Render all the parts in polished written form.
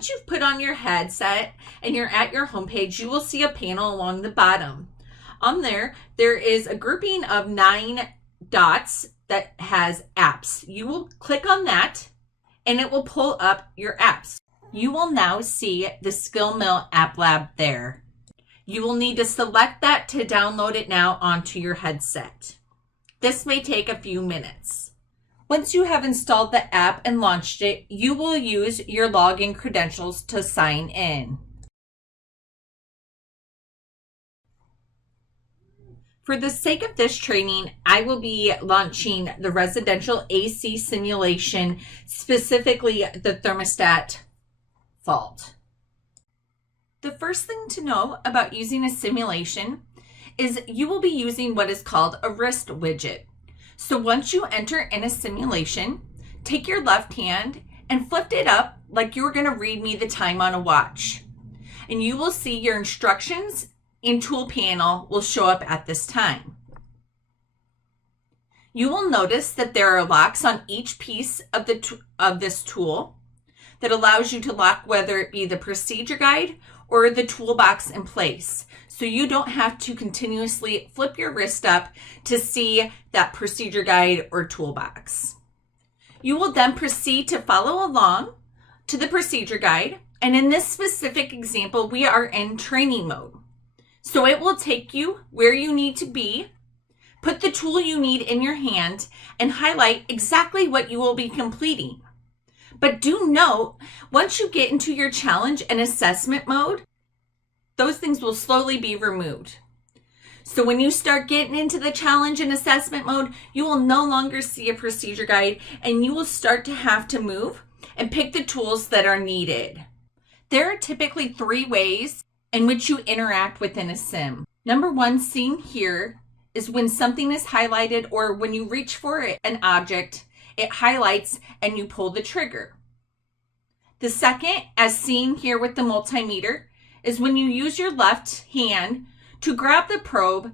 Once you've put on your headset and you're at your homepage, you will see a panel along the bottom. On there is a grouping of 9 dots that has apps. You will click on that and it will pull up your apps. You will now see the Skill Mill App Lab there. You will need to select that to download it now onto your headset. This may take a few minutes. Once you have installed the app and launched it, you will use your login credentials to sign in. For the sake of this training, I will be launching the residential AC simulation, specifically the thermostat fault. The first thing to know about using a simulation is you will be using what is called a wrist widget. So once you enter in a simulation, take your left hand and flip it up like you're going to read me the time on a watch. And you will see your instructions in tool panel will show up at this time. You will notice that there are locks on each piece of this tool that allows you to lock whether it be the procedure guide or the toolbox in place. So you don't have to continuously flip your wrist up to see that procedure guide or toolbox. You will then proceed to follow along to the procedure guide. And in this specific example, we are in training mode. So it will take you where you need to be, put the tool you need in your hand, and highlight exactly what you will be completing. But do note, once you get into your challenge and assessment mode, those things will slowly be removed. So when you start getting into the challenge and assessment mode, you will no longer see a procedure guide and you will start to have to move and pick the tools that are needed. There are typically 3 ways in which you interact within a sim. Number 1, seen here, is when something is highlighted or when you reach for an object, it highlights and you pull the trigger. The second, as seen here with the multimeter, is when you use your left hand to grab the probe,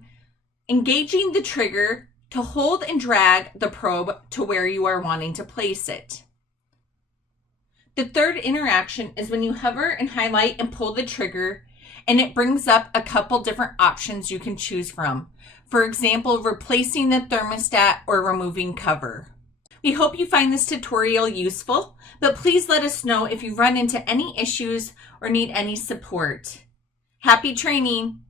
engaging the trigger to hold and drag the probe to where you are wanting to place it. The third interaction is when you hover and highlight and pull the trigger, and it brings up a couple different options you can choose from. For example, replacing the thermostat or removing cover. We hope you find this tutorial useful, but please let us know if you run into any issues or need any support. Happy training!